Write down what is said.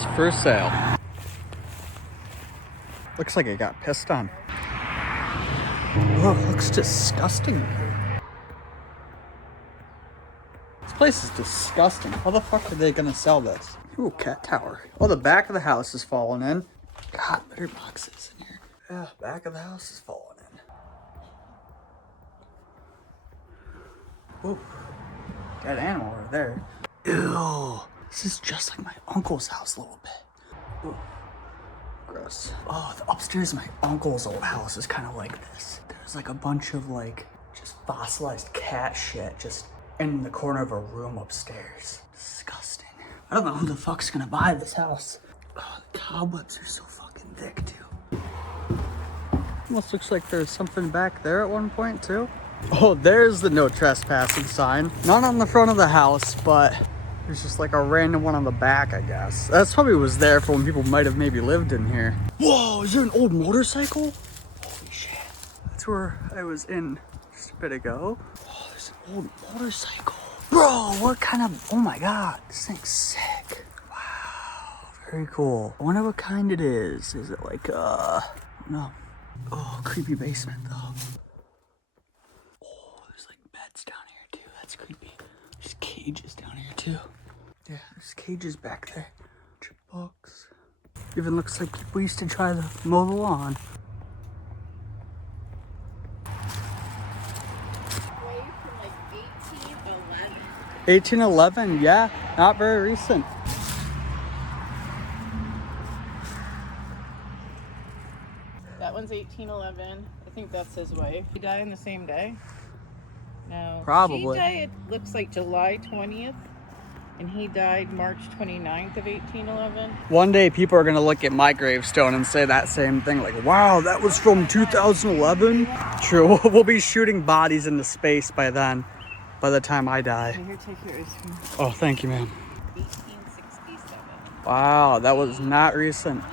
house for sale. Looks like it got pissed on. Oh, it looks disgusting in here. This place is disgusting. How the fuck are they gonna sell this? Ooh, cat tower. Oh, the back of the house is falling in. God, litter boxes in here. Yeah, back of the house is falling in. Ooh, dead animal over there. Ew, this is just like my uncle's house a little bit. Ooh, gross. Oh, the upstairs of my uncle's old house is kind of like this. There's like a bunch of like just fossilized cat shit just in the corner of a room upstairs. Disgusting. I don't know who the fuck's gonna buy this house. Oh, the cobwebs are so fucking thick too. Almost looks like there's something back there at one point too. Oh, there's the no trespassing sign. Not on the front of the house, but there's just like a random one on the back, I guess. That's probably was there for when people might have maybe lived in here. Whoa, is there an old motorcycle? Holy shit. That's where I was in just a bit ago. Oh, there's an old motorcycle. Bro, what kind of, oh my God, this thing's sick. Wow, very cool. I wonder what kind it is. Is it like, no. Oh, creepy basement though. Oh, there's like beds down here too. That's creepy. There's cages down here too. Yeah, there's cages back there. Bunch of books. Even looks like people used to try to mow the lawn. 1811, yeah, not very recent. That one's 1811. I think that's his wife. He died on the same day? No. Probably. She died, it looks like July 20th, and he died March 29th of 1811. One day people are gonna look at my gravestone and say that same thing, like, wow, that was from 2011? True, we'll be shooting bodies into space by then, by the time I die. Here, take yours. Oh, thank you, ma'am. 1867. Wow, that was not recent.